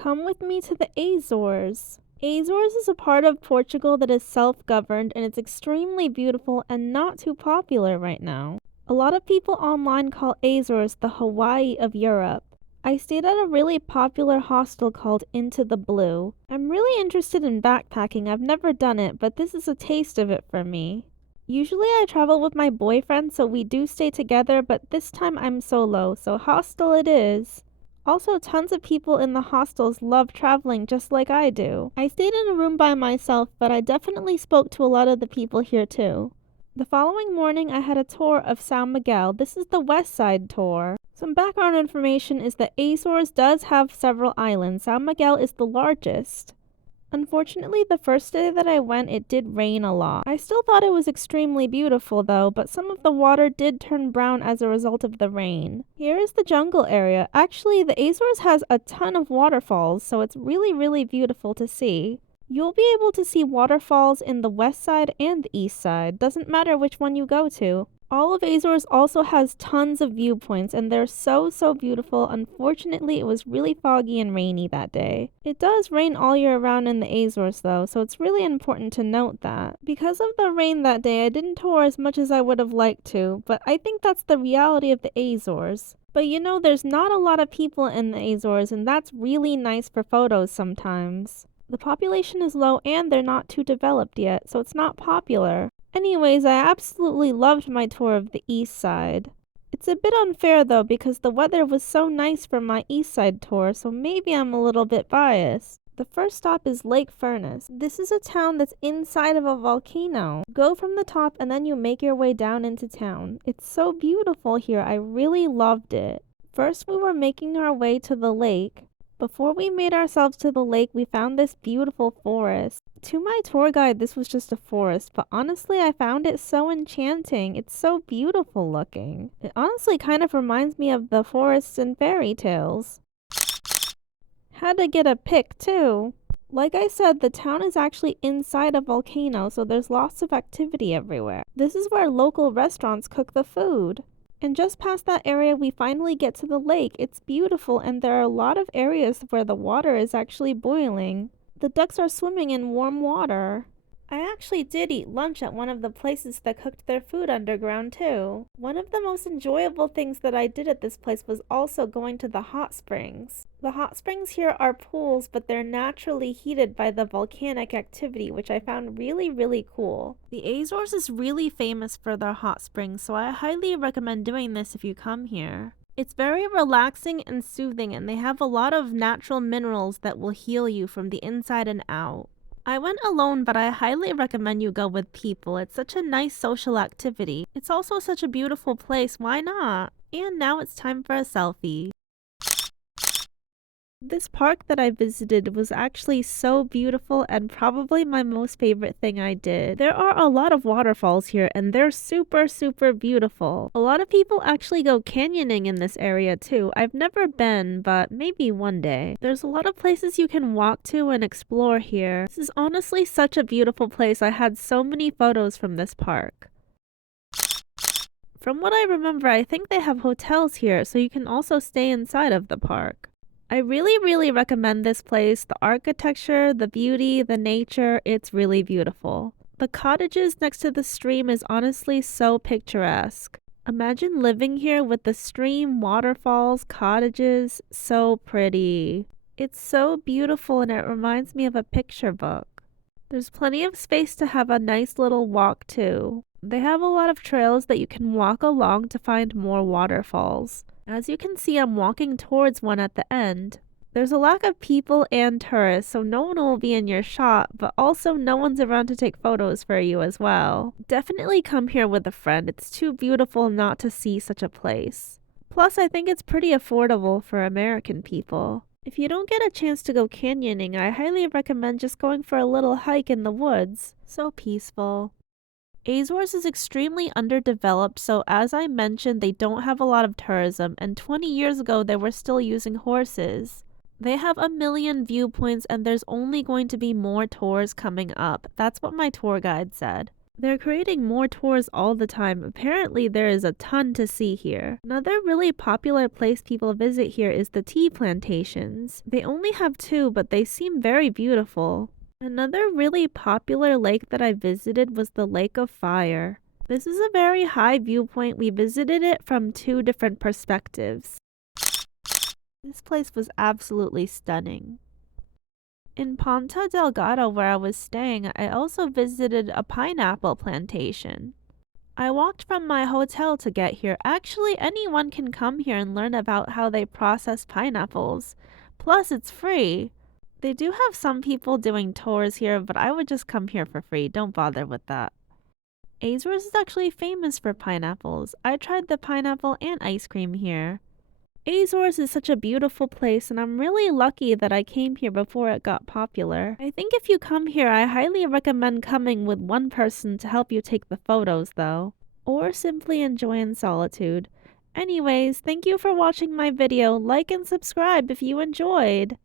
Come with me to the Azores. Azores is a part of Portugal that is self-governed and it's extremely beautiful and not too popular right now. A lot of people online call Azores the Hawaii of Europe. I stayed at a really popular hostel called Into the Blue. I'm really interested in backpacking. I've never done it, but this is a taste of it for me. Usually I travel with my boyfriend, so we do stay together, but this time I'm solo, so hostel it is. Also, tons of people in the hostels love traveling just like I do. I stayed in a room by myself, but I definitely spoke to a lot of the people here too. The following morning, I had a tour of São Miguel. This is the west side tour. Some background information is that Azores does have several islands. São Miguel is the largest. Unfortunately, the first day that I went, it did rain a lot. I still thought it was extremely beautiful though, but some of the water did turn brown as a result of the rain. Here is the jungle area. Actually, the Azores has a ton of waterfalls, so it's really beautiful to see. You'll be able to see waterfalls in the west side and the east side. Doesn't matter which one you go to. All of Azores also has tons of viewpoints and they're so beautiful. Unfortunately, it was really foggy and rainy that day. It does rain all year round in the Azores though, so it's really important to note that. Because of the rain that day, I didn't tour as much as I would have liked to, but I think that's the reality of the Azores. But you know, there's not a lot of people in the Azores and that's really nice for photos sometimes. The population is low and they're not too developed yet, so it's not popular. Anyways, I absolutely loved my tour of the east side. It's a bit unfair though because the weather was so nice for my east side tour, so maybe I'm a little bit biased. The first stop is Lake Furnas. This is a town that's inside of a volcano. Go from the top and then you make your way down into town. It's so beautiful here, I really loved it. First we were making our way to the lake. Before we made ourselves to the lake, we found this beautiful forest. To my tour guide, this was just a forest, but honestly, I found it so enchanting. It's so beautiful looking. It honestly kind of reminds me of the forests in fairy tales. Had to get a pic too. Like I said, the town is actually inside a volcano, so there's lots of activity everywhere. This is where local restaurants cook the food. And just past that area, we finally get to the lake. It's beautiful and there are a lot of areas where the water is actually boiling. The ducks are swimming in warm water. I actually did eat lunch at one of the places that cooked their food underground too. One of the most enjoyable things that I did at this place was also going to the hot springs. The hot springs here are pools, but they're naturally heated by the volcanic activity, which I found really cool. The Azores is really famous for their hot springs, so I highly recommend doing this if you come here. It's very relaxing and soothing, and they have a lot of natural minerals that will heal you from the inside and out. I went alone, but I highly recommend you go with people. It's such a nice social activity. It's also such a beautiful place, why not? And now it's time for a selfie. This park that I visited was actually so beautiful and probably my most favorite thing I did. There are a lot of waterfalls here and they're super beautiful. A lot of people actually go canyoning in this area too. I've never been, but maybe one day. There's a lot of places you can walk to and explore here. This is honestly such a beautiful place. I had so many photos from this park. From what I remember, I think they have hotels here, so you can also stay inside of the park. I really recommend this place. The architecture, the beauty, the nature, it's really beautiful. The cottages next to the stream is honestly so picturesque. Imagine living here with the stream, waterfalls, cottages, so pretty. It's so beautiful and it reminds me of a picture book. There's plenty of space to have a nice little walk too. They have a lot of trails that you can walk along to find more waterfalls. As you can see, I'm walking towards one at the end. There's a lack of people and tourists, so no one will be in your shot, but also no one's around to take photos for you as well. Definitely come here with a friend. It's too beautiful not to see such a place. Plus, I think it's pretty affordable for American people. If you don't get a chance to go canyoning, I highly recommend just going for a little hike in the woods. So peaceful. Azores is extremely underdeveloped, so as I mentioned, they don't have a lot of tourism, and 20 years ago they were still using horses. They have 1 million viewpoints and there's only going to be more tours coming up. That's what my tour guide said. They're creating more tours all the time. Apparently, there is a ton to see here. Another really popular place people visit here is the tea plantations. They only have two, but they seem very beautiful. Another really popular lake that I visited was the Lake of Fire. This is a very high viewpoint. We visited it from two different perspectives. This place was absolutely stunning. In Ponta Delgado, where I was staying, I also visited a pineapple plantation. I walked from my hotel to get here. Actually, anyone can come here and learn about how they process pineapples. Plus, it's free. They do have some people doing tours here, but I would just come here for free. Don't bother with that. Azores is actually famous for pineapples. I tried the pineapple and ice cream here. Azores is such a beautiful place, and I'm really lucky that I came here before it got popular. I think if you come here, I highly recommend coming with one person to help you take the photos, though. Or simply enjoy in solitude. Anyways, thank you for watching my video. Like and subscribe if you enjoyed.